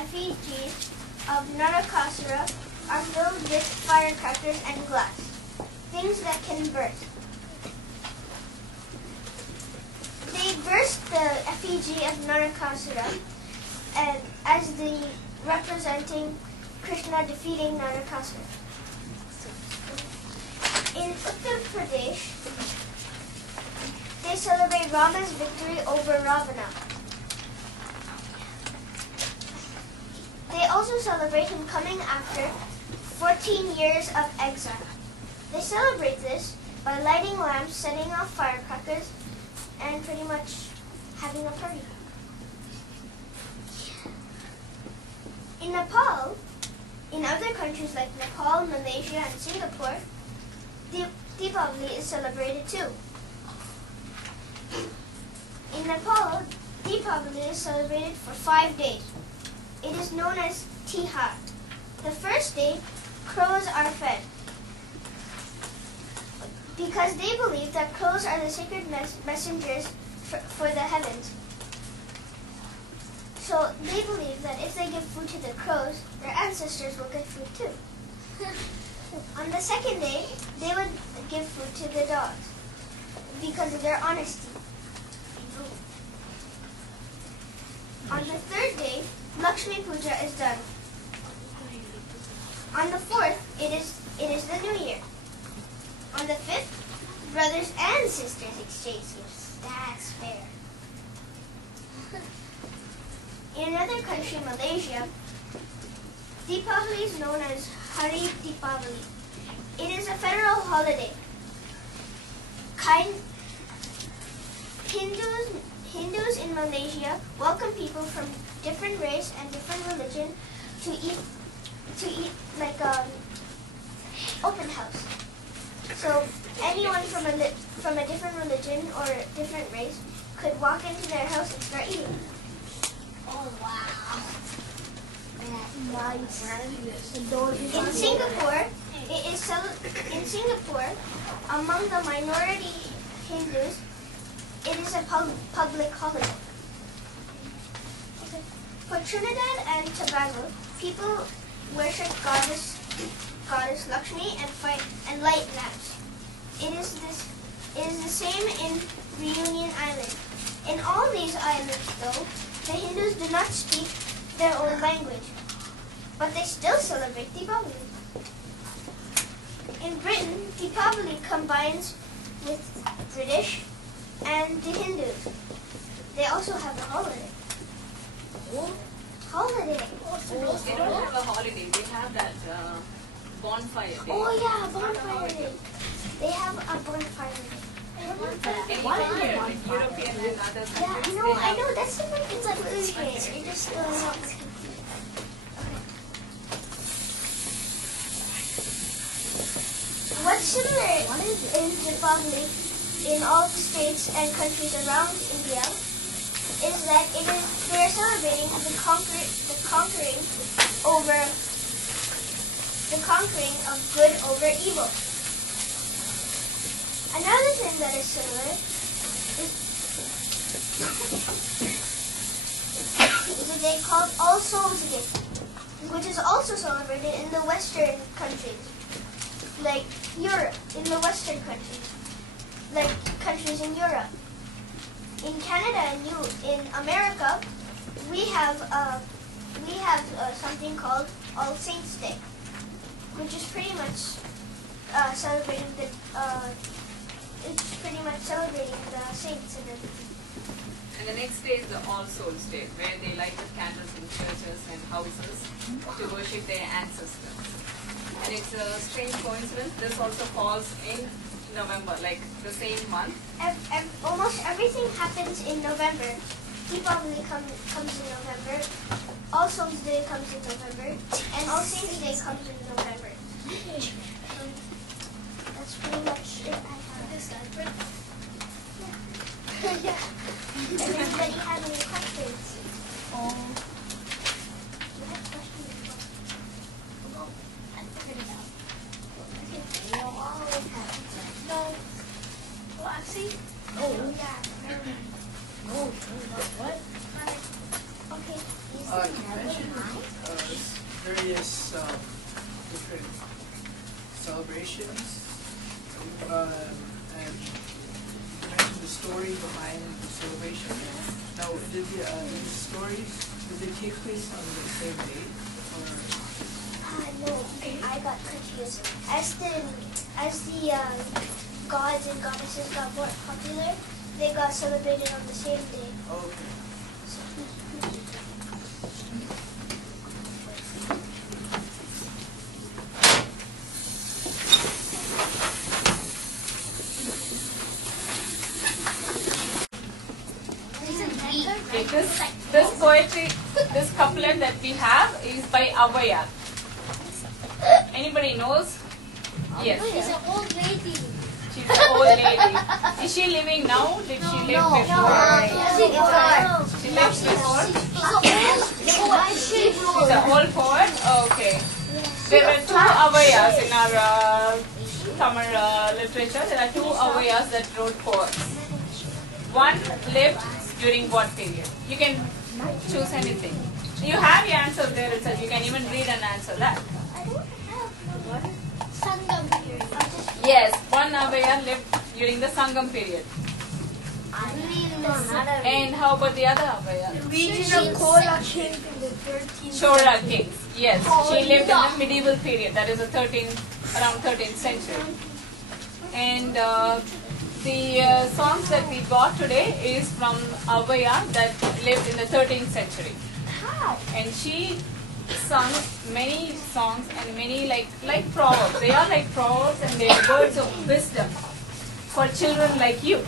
effigies of Narakasura are filled with firecrackers and glass, things that can burst. They burst the effigy of Narakasura and as the representing Krishna defeating Narakasura. In Uttar Pradesh, they celebrate Rama's victory over Ravana. They also celebrate him coming after 14 years of exile. They celebrate this by lighting lamps, setting off firecrackers, and pretty much having a party. In Nepal, in other countries like Nepal, Malaysia, and Singapore, Deepavali is celebrated too. In Nepal, Deepavali is celebrated for 5 days. It is known as Tihar. The first day, crows are fed because they believe that crows are the sacred messengers for the heavens. So they believe that if they give food to the crows, their ancestors will get food too. On the second day, they would give food to the dogs because of their honesty. On the third day, Lakshmi Puja is done. On the fourth, it is the New Year. On the fifth, brothers and sisters exchange gifts. That's fair. In another country, Malaysia, Deepavali is known as Hari Deepavali. It is a federal holiday. Hindus in Malaysia welcome people from different race and different religion to eat like open house. So anyone from a different religion or a different race could walk into their house and start eating. Oh wow! Nice. In Singapore, among the minority Hindus, it is a public holiday. Okay. For Trinidad and Tobago, people worship goddess Lakshmi and light lamps. It is the same in Reunion Island. In all these islands, though, the Hindus do not speak their own language, but they still celebrate Deepavali. In Britain, Deepavali combines with British and the Hindus. They also have a holiday. Holiday. They don't have a holiday. They have that bonfire day. Oh yeah, bonfire day. They have a bonfire day. European and other countries. Yeah, I know. That's different. It's like this here. It just What's similar in Deepavali in all the states and countries around India is that they are celebrating the conquering of good over evil. Another thing that is similar is a day called All Souls Day, which is also celebrated in the Western countries, like Europe, in the Western countries, like countries in Europe. In Canada and in America, we have something called All Saints Day, which is pretty much celebrating the saints and everything. And the next day is the All Souls Day, where they light the candles in churches and houses to worship their ancestors. And it's a strange coincidence. This also falls in November, like the same month. Almost everything happens in November. Deepavali comes in November. All Souls Day comes in November. And All Saints Day comes in November. That's pretty much it I have. Yeah. Does anybody have any questions? You have questions? I figured it out. Okay. You always have. No. Well, actually. Oh. Yeah. Oh, what? Okay. mentioned various different celebrations, and you mentioned the story behind the celebration. Now, did these stories, did they take place on the same day? No, I got confused. As the gods and goddesses got more popular, they got celebrated on the same day. Okay. Okay, this poetry, this couplet that we have is by Avaya. Anybody knows? Yes. She's an old lady. She's an old lady. Is she living now? Did she live before? She lived before? She's an old poet? Okay. There were two Avayas in our Tamil literature. There are two Avayas that wrote poems. One lived during what period? You can choose anything. You have your answer there itself. You can even read and answer that. Sangam period. Yes, one Avaya lived during the Sangam period. And how about the other Avaya? The region of Chora King in the 13th Chora kings. Yes, she lived in the medieval period. That is the around 13th century. And the songs that we got today is from Avaya that lived in the 13th century. And she sung many songs and many like proverbs. They are like proverbs and they are words of wisdom for children like you.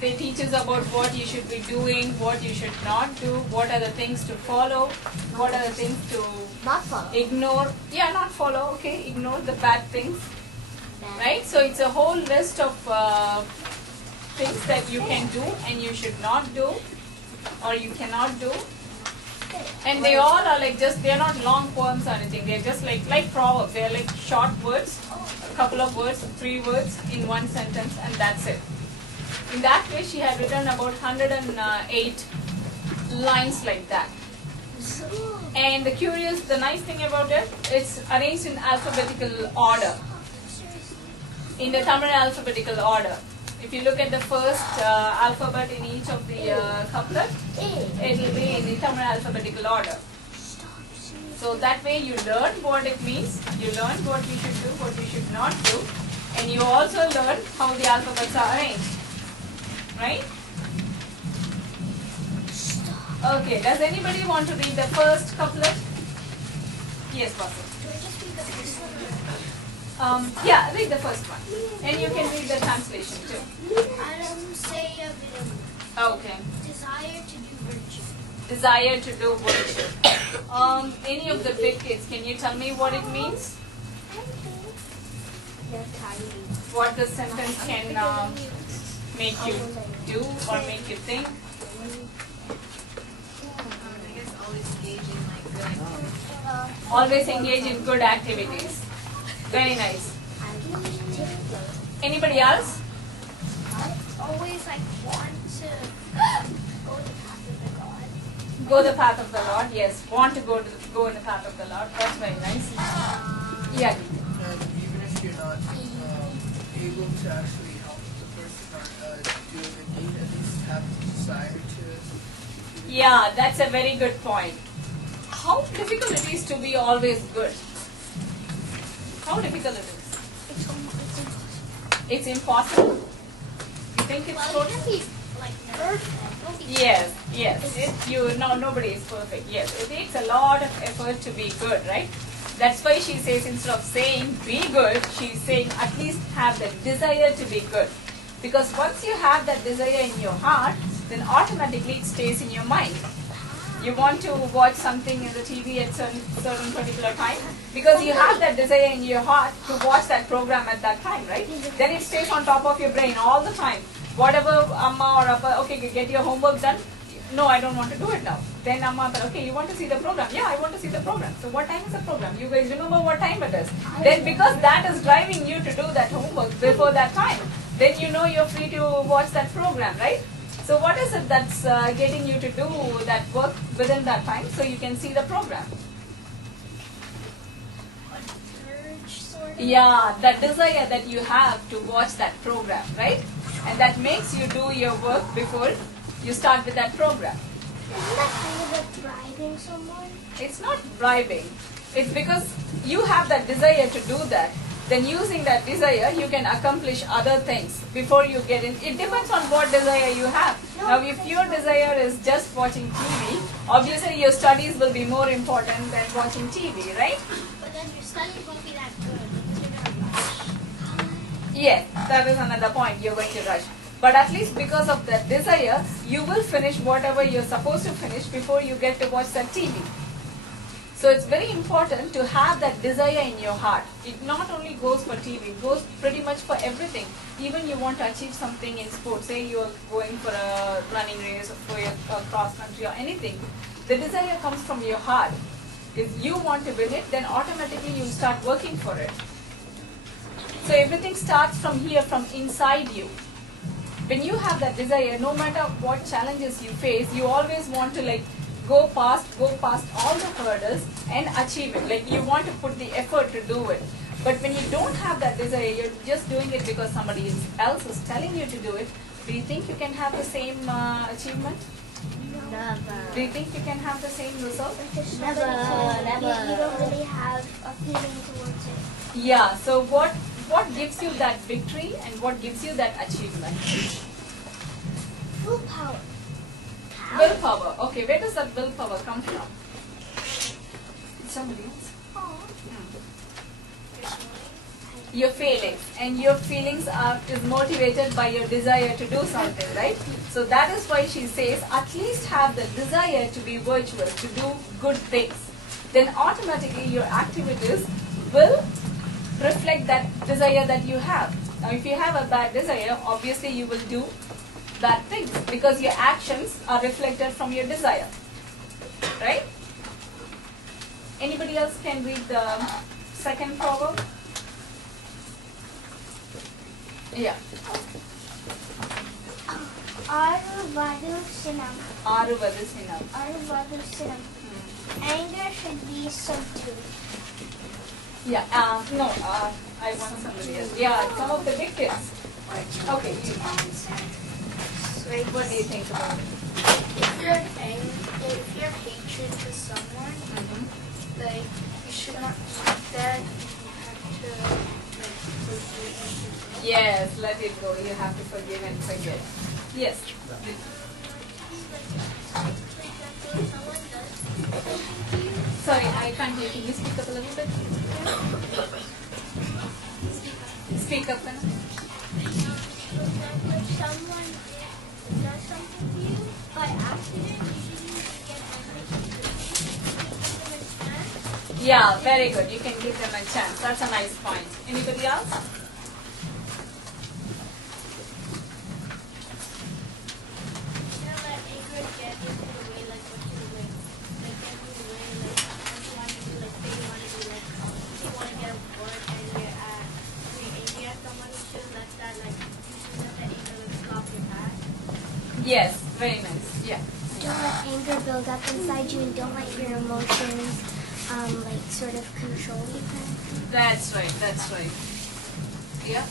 They teach us about what you should be doing, what you should not do, what are the things to follow, what are the things to Not follow. ignore. Yeah, not follow, okay, ignore the bad things. Right? So it's a whole list of things that you can do and you should not do or you cannot do. And they all are like they're not long poems or anything. They're just like proverbs. They're like short words, a couple of words, 3 words in one sentence, and that's it. In that way, she had written about 108 lines like that. And the nice thing about it, it's arranged in alphabetical order. In the Tamil alphabetical order. If you look at the first alphabet in each of the couplets, it will be in the Tamil alphabetical order. So that way you learn what it means, you learn what you should do, what you should not do, and you also learn how the alphabets are arranged. Right? Okay, does anybody want to read the first couplet? Yes, Basu. Yeah, read the first one. And you can read the translation too. Okay. Desire to do virtue. Desire to do virtue. Any of the big kids, can you tell me what it means? What the sentence can make you do or make you think? I guess always engage in good activities. Always engage in good activities. Very nice. Anybody else? Always want to go the path of the God. Go the path of the Lord. Yes, want to go in the path of the Lord. That's very nice. Yeah. And even if you're not able to actually help the person or do a good deed, at least have the desire to. Yeah, that's a very good point. How difficult it is to be always good? How difficult it is? It's impossible. You think it's Well, you so? can be perfect. Don't be Yes. Nobody is perfect. Yes, it takes a lot of effort to be good, right? That's why she says instead of saying be good, she's saying at least have the desire to be good. Because once you have that desire in your heart, then automatically it stays in your mind. You want to watch something in the TV at certain particular time because you have that desire in your heart to watch that program at that time, right? Then it stays on top of your brain all the time. Whatever Amma or Appa, okay, get your homework done. No, I don't want to do it now. Then Amma, okay, you want to see the program? Yeah, I want to see the program. So what time is the program? You guys remember what time it is. Then because that is driving you to do that homework before that time, then you know you're free to watch that program, right? So what is it that's getting you to do that work within that time so you can see the program? Urge, sort of. Yeah, that desire that you have to watch that program, right? And that makes you do your work before you start with that program. Isn't that kind of like bribing someone? It's not bribing. It's because you have that desire to do that. Then using that desire, you can accomplish other things before you get in. It depends on what desire you have. Now, if your desire is just watching TV, obviously your studies will be more important than watching TV, right? But then your studies won't be that good because you're gonna rush. Yes, that is another point. You're going to rush. But at least because of that desire, you will finish whatever you're supposed to finish before you get to watch that TV. So it's very important to have that desire in your heart. It not only goes for TV, it goes pretty much for everything. Even you want to achieve something in sports, say you're going for a running race or for a cross country or anything, the desire comes from your heart. If you want to win it, then automatically you'll start working for it. So everything starts from here, from inside you. When you have that desire, no matter what challenges you face, you always want to go past all the hurdles and achieve it. Like you want to put the effort to do it. But when you don't have that desire, you're just doing it because somebody else is telling you to do it. Do you think you can have the same achievement? Never. Do you think you can have the same result? Never. You don't really have a feeling towards it. Yeah, so what gives you that victory and what gives you that achievement? Willpower. Willpower. Okay, where does that willpower come from? Somebody else. Your feelings, and your feelings is motivated by your desire to do something, right? So that is why she says at least have the desire to be virtuous, to do good things. Then automatically your activities will reflect that desire that you have. Now if you have a bad desire, obviously you will do bad things because your actions are reflected from your desire, right? Anybody else can read the second proverb? Yeah. Aruvadu sinam. Aruvadu sinam. Aruvadu sinam. Anger should be subdued. Yeah. No. I want somebody else. Yeah. Some of the big kids. Okay. What do you think about it? If you're angry, if you have hatred to someone, like you should not keep that. You have to forgive. Yes, let it go. You have to forgive and forget. Yes. Sorry, I can't hear. Can you speak up a little bit? Speak up. If someone does something to you by accident, usually you get angry. Yeah, very good. You can give them a chance. That's a nice point. Anybody else? Yes, very nice. Yeah. Don't let anger build up inside you, and don't let your emotions, sort of control you. That's right. That's right. Yeah.